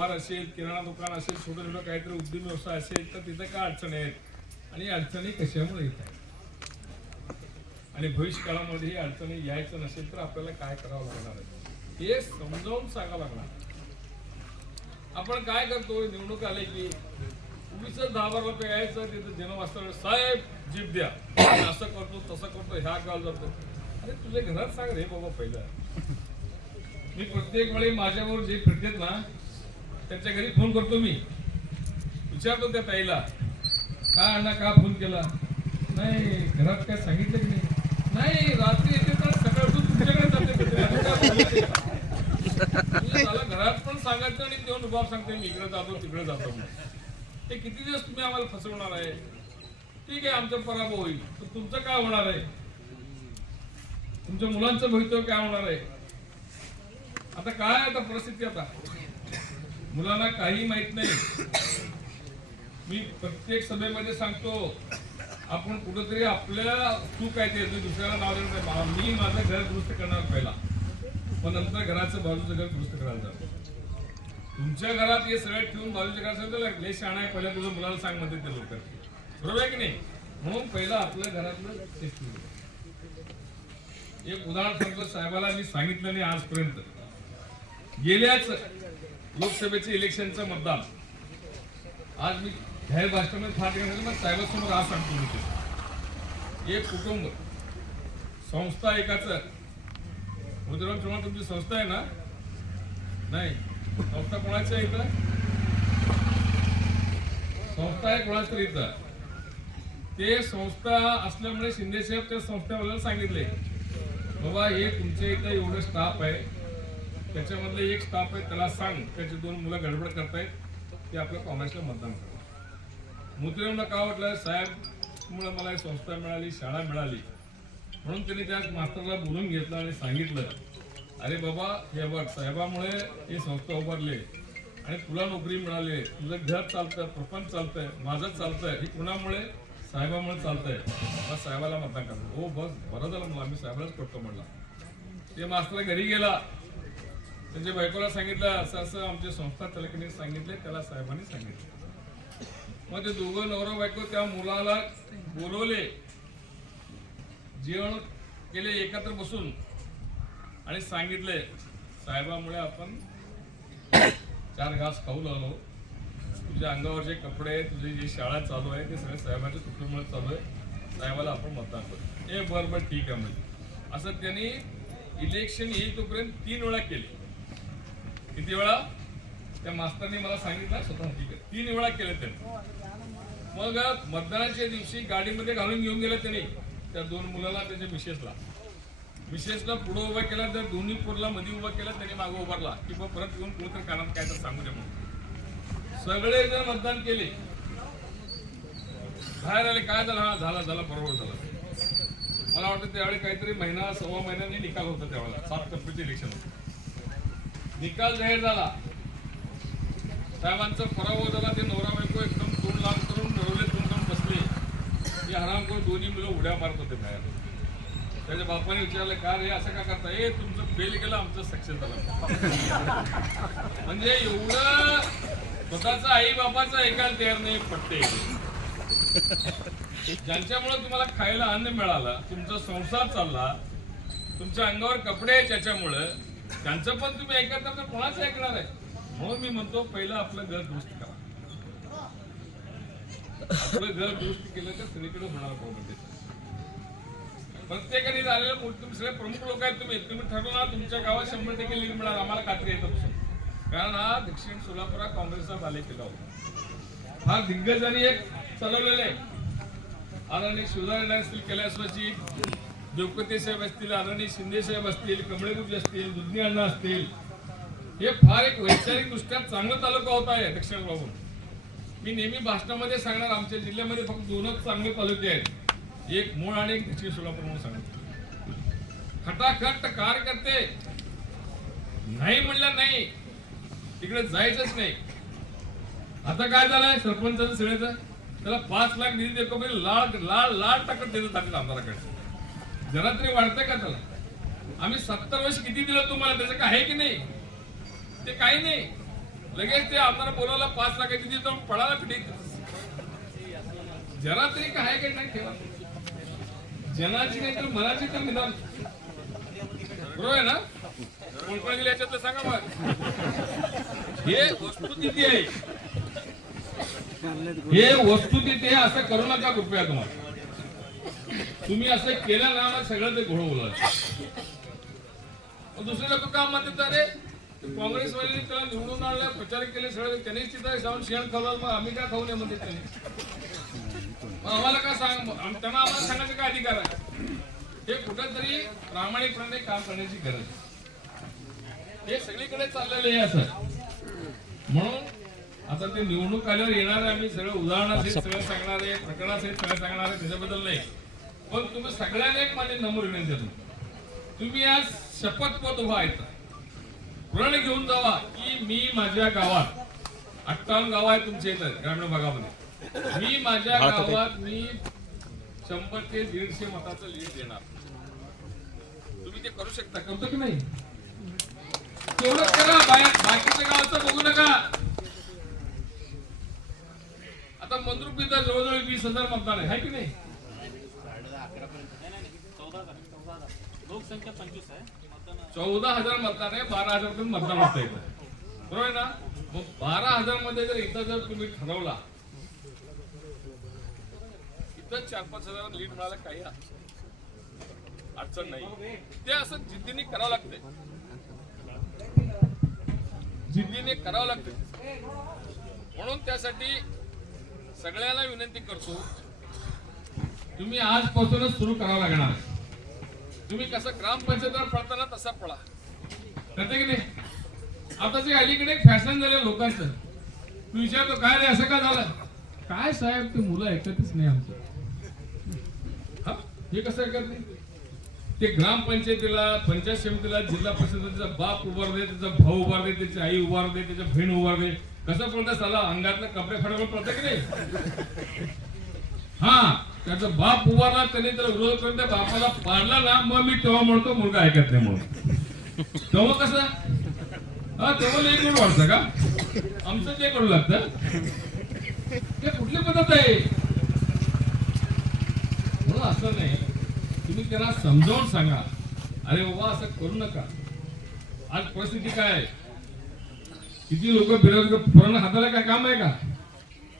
व्यापार असेल किराणा दुकान असेल छोटं छोटं काहीतरी उद्योग व्यवसाय असेल तर तिथं काय अडचणी आहेत आणि अडचणी कशामुळे येत आहेत? आणि भविष्य काळामध्ये ही अडचणी यायचं नसेल तर आपल्याला काय करावं लागणार आहे? हे समजावून सांगावं लागणार आपण काय करतो? निवडणूक आले की उगीच दहा बारा रुपये यायचं तिथं जनवास्तव साहेब जीप द्या. असं करतो तसं करतो ह्या गाव जातो. अरे तुझ्या घरात सांग रे बाबा पहिलं. मी प्रत्येक वेळी माझ्यावर जे फिरतेत ना त्यांच्या घरी फोन करतो मी. विचारतो त्या ताईला का अण्णा का फोन केला? नाही घरात काय सांगितलं की नाही. नाही रात्री येते तर सकाळपासून तुमच्याकडे जाते. घरात पण सांगायचं आणि देऊन बाब सांगते मी. इकडे जातो तिकडे जातो. ते किती दिवस तुम्ही आम्हाला फसवणार आहे? ठीक आहे आमचा पराभव होईल. तर तुमचं काय होणार आहे? तुमच्या मुलांचं भवितव्य काय होणार आहे? आता काय आता परिस्थिती आता? मुलांना काही माहीत नाही. मी प्रत्येक सभेमध्ये सांगतो आपण कुठंतरी आपल्या चूक आहे ते दुसऱ्याला नाव देणार नाही. मी माझं घर दुरुस्त करणार पहिला. पण नंतर घराचं बाजूचं घर दुरुस्त करायला जातो तुमच्या घरात हे सगळं ठेवून बाजूच्या घरात सांगितलं लय शहाणा आहे पहिल्या तुझं मुलाला सांग म्हणते ते लोक. बरोबर आहे की नाही? म्हणून पहिला आपल्या घरातलं तेच एक उदाहरण सांगतो साहेबाला मी सांगितलं नाही आजपर्यंत. गेल्याच लोकसभेचे इलेक्शनचं मतदान. आज मी जाहीर भाषणामध्ये फार मग साहेबांसमोर आज सांगतो मी एक कुटुंब संस्था एकाच. उदयराम चव्हाण तुमची संस्था आहे ना? नाही. संस्था कोणाची आहे इथं? संस्था आहे कोणाच तरी इथं? ते संस्था असल्यामुळे शिंदे साहेब त्या संस्थेवाल्याला सांगितले बाबा हे तुमच्या इथं एवढं स्टाफ आहे. त्याच्यामधले एक स्टाफ आहे त्याला सांग. त्याची दोन मुलं गडबड करतायत ते आपल्या काँग्रेसला मतदान करा. मुद्रेंना का वाटलं? साहेब मुळे मला ही संस्था मिळाली शाळा मिळाली. म्हणून त्यांनी त्या मास्तरला बोलून घेतलं आणि सांगितलं अरे बाबा हे बघ साहेबामुळे ही संस्था उभारली आणि तुला नोकरी मिळाली तुझं घर चालतं प्रपंच चालतंय माझं चालतंय. हे कुणामुळे? साहेबामुळे चालतंय. मग साहेबाला मतदान करतो हो बस बरं झालं मला. मी साहेबालाच करतो म्हणला. ते मास्तर घरी गेला. त्यांच्या बायकोला सांगितलं असं असं आमच्या संस्था चालकाने सांगितले त्याला साहेबांनी सांगितलं. मग ते दोघं नवरा बायको त्या मुलाला बोलवले. जेवण केले एकत्र बसून. आणि सांगितले साहेबामुळे आपण चार घास खाऊ लागलो. तुझ्या अंगावरचे कपडे तुझी जी शाळा चालू आहे ते सगळे साहेबांच्या चुकीमुळे चालू आहे. साहेबाला आपण मतदान करू. हे बरं बरं ठीक आहे म्हणजे. असं त्यांनी इलेक्शन येईल तोपर्यंत तीन वेळा केले. किती वेळा? त्या मास्तरनी मला सांगितलं स्वतः तीन वेळा केले त्यांनी. मग मतदानाच्या दिवशी गाडीमध्ये घालून घेऊन गेलं त्यांनी. त्या दोन मुलाला त्याच्या विशेषला विशेषला पुढे उभा केला तर दोन्ही पोरला मध्ये उभा केला त्यांनी मागे उभारला. की बा परत येऊन कोणतरी कानात काय तर सांगू दे म्हणून. सगळे जण मतदान केले. बाहेर आले काय झालं? हा झाला झाला बरोबर झाला. मला वाटतं त्यावेळी काहीतरी महिना सव्वा महिन्याने निकाल होता त्यावेळेला. सात टप्प्याचे इलेक्शन होतं. निकाल जाहीर झाला. साहेबांचा पराभव झाला ते नवरा बायको एकदम तोंड लांब करून ठरवले तोंड बसले. की हराम करून दोन्ही मुलं उड्या मारत होते बाहेर. त्याच्या बापाने विचारलं का रे असं का करता ए तुमचं फेल गेलं आमचं सक्सेस झालं. म्हणजे एवढं स्वतःचा आई बाबाचा ऐकायला तयार नाही पटते ज्यांच्यामुळे तुम्हाला खायला अन्न मिळालं तुमचा संसार चालला तुमच्या अंगावर कपडे आहेत त्याच्यामुळं त्यांचं पण तुम्ही ऐकत तर कोणाचं ऐकणार आहे? म्हणून मी म्हणतो पहिलं आपलं घर दुरुस्त करा. आपलं घर दुरुस्त केलं तर सगळीकडे होणार प्रॉपर्टी प्रत्येकाने झालेलं मोठं- तुम्ही सगळे प्रमुख लोक आहेत तुम्ही. तुम्ही ठरवणार तुमच्या गावात शंभर टक्के लीड मिळाल आम्हाला खात्री आहे तुमचं कारण हा दक्षिण सोलापुरात काँग्रेसचा झाले केला होता. हा दिग्गजांनी एक चालवलेला आहे. आदरणीय शिवधारण असतील कैलासवाची देवकते साहेब असतील आदरणीय शिंदे साहेब असतील कमळेगुजी असतील दुधनी अण्णा असतील हे फार एक वैचारिक दृष्ट्या चांगला तालुका होता आहे दक्षिण बाबून मी नेहमी भाषणामध्ये सांगणार आमच्या जिल्ह्यामध्ये फक्त दोनच चांगले तालुके आहेत. एक मूळ आणि एक दक्षिण सोलापूर म्हणून सांगतो. खटाखट कार्यकर्ते नाही म्हणलं नाही तिकडे जायचंच नाही. आता काय झालंय सरपंचाचं सगळ्याचं? त्याला पाच लाख निधी देतो म्हणजे लाल लाल लाळ टाकत देतो टाकत आमदाराकडे. जरा तरी वाढतंय का त्याला? आम्ही सत्तर वर्ष किती दिलं तुम्हाला? त्याचं काय आहे की नाही? ते काही नाही. लगेच ते आमदार बोलायला पाच लाखाची दिली पळाला पिढी जरा तरी काय की नाही ठेवा. जनाची नाही तर मनाची तर निदान. बरोबर आहे ना? कोण कोण गेले याच्यातलं सांगा मग. हे वस्तुस्थिती आहे. हे वस्तुस्थिती आहे असं करू नका कृपया तुम्हाला. तुम्ही असं केलं ना मग सगळं ते घोळ बोलायचं दुसरे लोक का म्हणतात अरे काँग्रेसवाल्यांनी त्याला निवडून आणलं प्रचार केले सगळं त्यांनी तिथं जाऊन शेण खावलं मग आम्ही काय खाऊ नये म्हणते त्यांनी. आम्हाला काय सांग त्यांना आम्हाला सांगायचं काय अधिकार आहे? हे कुठंतरी प्रामाणिकपणे काम करण्याची गरज आहे. हे सगळीकडे चाललेलं आहे असं. म्हणून आता ते निवडणूक आल्यावर येणार आहे आम्ही सगळं उदाहरणासहित सगळं सांगणार आहे प्रकरणासहित सगळं सांगणार आहे त्याच्याबद्दल नाही. पण तुम्ही सगळ्यांना एक माझी नम्र विनंती आहे तुम्ही आज शपथपत उभा आहेत प्रण घेऊन जावा की मी माझ्या गावात अठ्ठावन्न गाव आहे तुमच्या इथं ग्रामीण भागामध्ये. मी माझ्या गावात मी शंभर ते दीडशे मताचं लीड देणार. तुम्ही ते करू शकता करतो की नाही? तेवढं करा बाहेर बाकीच्या गावाचं बघू नका. आता मंद्रुप इथं जवळजवळ वीस हजार मतदान आहे हाय की नाही लोकसंख्या पंचवीस आहे मतदान चौदा हजार मतदान आहे बारा हजार पण मतदान होतं इथं. बरोबर आहे ना? मग बारा हजारमध्ये जर इथं जर तुम्ही ठरवला इथं चार पाच हजार लीड मिळायला काही अडचण नाही. ते असं जिद्दीने करावं लागतंय. जिद्दीने करावं लागतंय. म्हणून त्यासाठी सगळ्याला विनंती करतो तुम्ही आजपासूनच सुरू करावं लागणार. तुम्ही कसं ग्रामपंचायतीवर पळताना तसा पळा. कळतं की नाही? आता जे अलीकडे फॅशन झालं लोकांचं. तू विचारतो काय रे असं का झालं? काय साहेब ते मुलं ऐकतच नाही आमचं. हा? हे कसं ऐकत नाही? ते ग्रामपंचायतीला पंचायत समितीला जिल्हा परिषद त्याचा बाप उभारले त्याचा भाऊ उभारले त्याची आई उभारले त्याच्या बहीण उभारले कसं पळतं त्याला अंगातलं कपडे फाडवलं प्रत्येक की नाही? हा. त्याचा बाप उभारला त्याने त्याला विरोध करून त्या बापाला पाडला ना मग मी तेव्हा म्हणतो मुलगा ऐकत नाही म्हणून. तेव्हा कसं? हा तेव्हा लई करून वाटतं का? आमचं ते करू लागतं. ते कुठली पद्धत आहे? म्हणून असं नाही. तुम्ही त्यांना समजावून सांगा. अरे बाबा असं करू नका. आज परिस्थिती काय आहे? किती लोक बेरोजगार पुराण हाताला काय काम आहे का?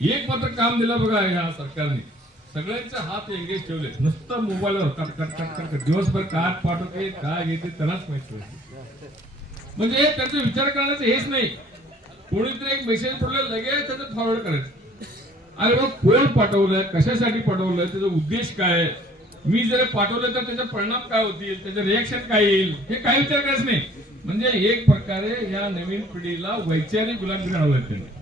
एक मात्र काम दिलं बघा या सरकारने. सगळ्यांचे हात एंगेज ठेवले. नुसतं मोबाईलवर cut cut cut cut cut. दिवसभर काय पाठवते काय घेते त्यालाच माहिती म्हणजे त्यांचा विचार करण्याचं हेच नाही. कोणीतरी एक मेसेज पडलं लगेच त्याचं फॉरवर्ड करायचं. अरे मग कोण पाठवलंय? कशासाठी पाठवलंय? त्याचा उद्देश काय मी जर पाठवलं तर त्याचे परिणाम काय होतील? त्याचं रिएक्शन काय येईल? हे काही विचार करायचं नाही. म्हणजे एक प्रकारे या नवीन पिढीला वैचारिक गुलामगिरी आणवलं त्यांनी.